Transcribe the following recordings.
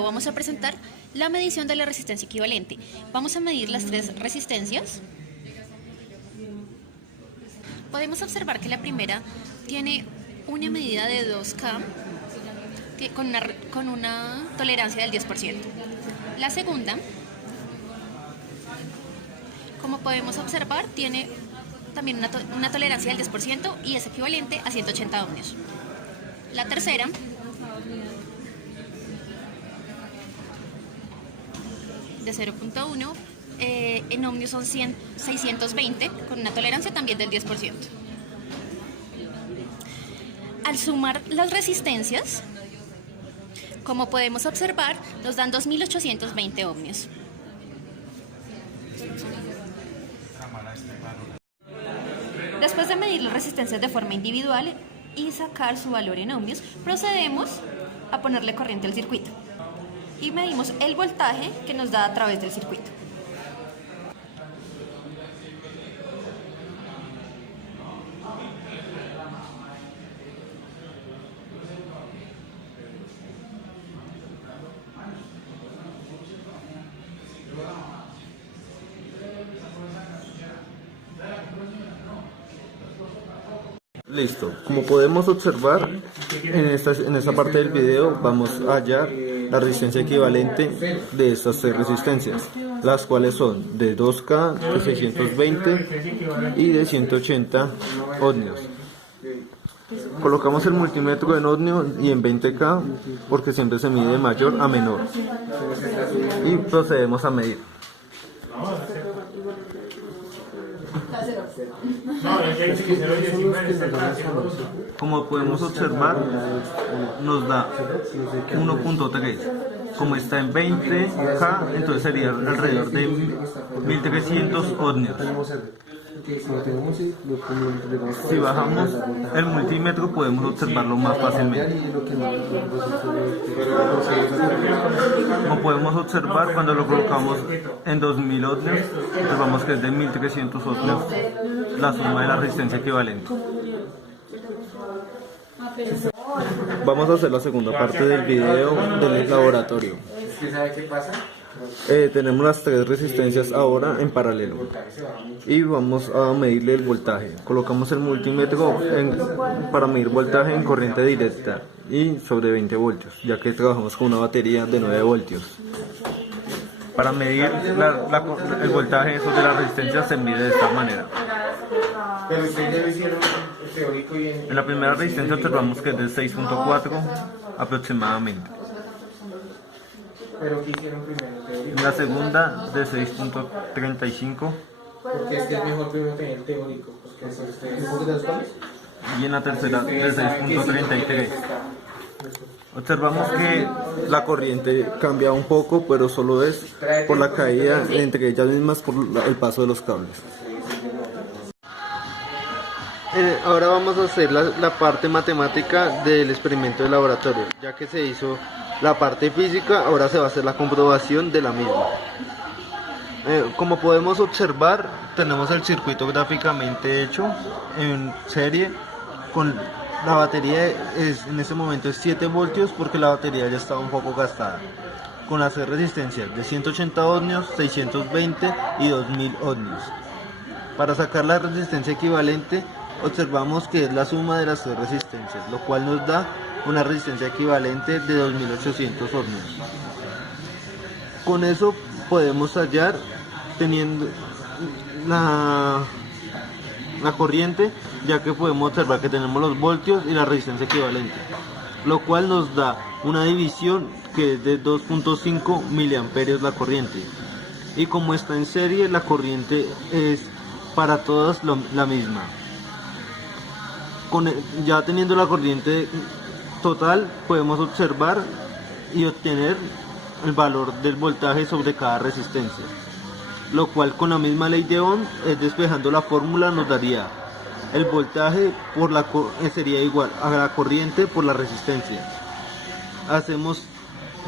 video vamos a presentar la medición de la resistencia equivalente. Vamos a medir las tres resistencias. Podemos observar que la primera tiene una medida de 2K con una tolerancia del 10%. La segunda, como podemos observar, tiene también una tolerancia del 10% y es equivalente a 180 ohmios. La tercera de 0.1 en ohmios son 620 con una tolerancia también del 10%. Al sumar las resistencias, como podemos observar, nos dan 2820 ohmios. Después de medir las resistencias de forma individual y sacar su valor en ohmios, procedemos a ponerle corriente al circuito y medimos el voltaje que nos da a través del circuito. Listo, como podemos observar en esta parte del video vamos a hallar la resistencia equivalente de estas tres resistencias, las cuales son de 2K, de 620 y de 180 ohmios. Colocamos el multímetro en ohmios y en 20K porque siempre se mide de mayor a menor y procedemos a medir. Como podemos observar, nos da 1.3. Como está en 20K, entonces sería alrededor de 1300 ohmios. Si bajamos el multímetro podemos observarlo más fácilmente. Como podemos observar, cuando lo colocamos en 2000 ohmios, observamos que es de 1300 ohmios la suma de la resistencia equivalente. Vamos a hacer la segunda parte del video del laboratorio. ¿Sabe qué pasa? Tenemos las tres resistencias ahora en paralelo y vamos a medirle el voltaje. Colocamos el multímetro para medir voltaje en corriente directa y sobre 20 voltios, ya que trabajamos con una batería de 9 voltios. Para medir el voltaje sobre la resistencia se mide de esta manera. Pero ustedes ya lo hicieron teórico y En la primera resistencia observamos que es de 6.4 aproximadamente. ¿Pero qué hicieron primero? Teórico. En la segunda de 6.35 Porque es que es mejor primero tener teórico, porque eso ustedes... y en la tercera de 6.33. Observamos que la corriente cambia un poco, pero solo es por la caída entre ellas mismas por el paso de los cables. Ahora vamos a hacer la parte matemática del experimento de laboratorio. Ya que se hizo la parte física, ahora se va a hacer la comprobación de la misma. Como podemos observar, tenemos el circuito gráficamente hecho en serie. Con la batería en este momento es 7 voltios porque la batería ya estaba un poco gastada. Con las resistencias de 180 ohmios, 620 y 2000 ohmios. Para sacar la resistencia equivalente, observamos que es la suma de las tres resistencias, lo cual nos da una resistencia equivalente de 2800 ohmios. Con eso podemos hallar, teniendo la corriente, ya que podemos observar que tenemos los voltios y la resistencia equivalente, lo cual nos da una división que es de 2.5 miliamperios la corriente. Y como está en serie, la corriente es para todas la misma. Ya teniendo la corriente total, podemos observar y obtener el valor del voltaje sobre cada resistencia, lo cual con la misma ley de Ohm, despejando la fórmula, nos daría el voltaje sería igual a la corriente por la resistencia. Hacemos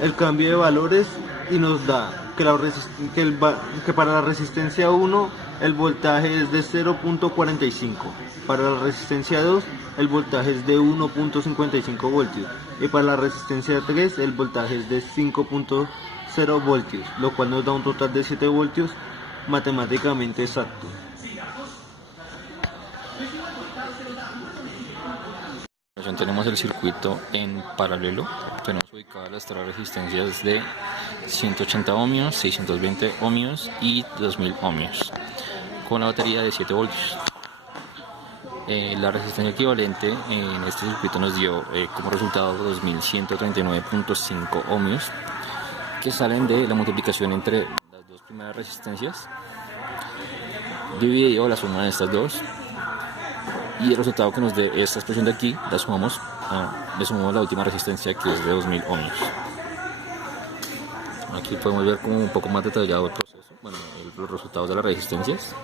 el cambio de valores y nos da que para la resistencia 1 el voltaje es de 0.45. Para la resistencia 2, el voltaje es de 1.55 voltios. Y para la resistencia 3, el voltaje es de 5.0 voltios, lo cual nos da un total de 7 voltios matemáticamente exacto. Tenemos el circuito en paralelo. Tenemos ubicadas las tres resistencias de 180 ohmios, 620 ohmios y 2000 ohmios con la batería de 7 voltios. La resistencia equivalente en este circuito nos dio como resultado 2139.5 ohmios, que salen de la multiplicación entre las dos primeras resistencias dividido la suma de estas dos, y el resultado que nos dé esta expresión de aquí le sumamos la última resistencia, que es de 2000 ohmios. Aquí podemos ver como un poco más detallado el proceso, los resultados de las resistencias.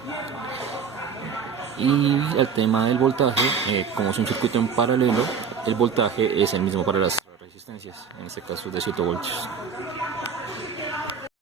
Y el tema del voltaje, como es un circuito en paralelo, el voltaje es el mismo para las resistencias, en este caso es de 7 voltios.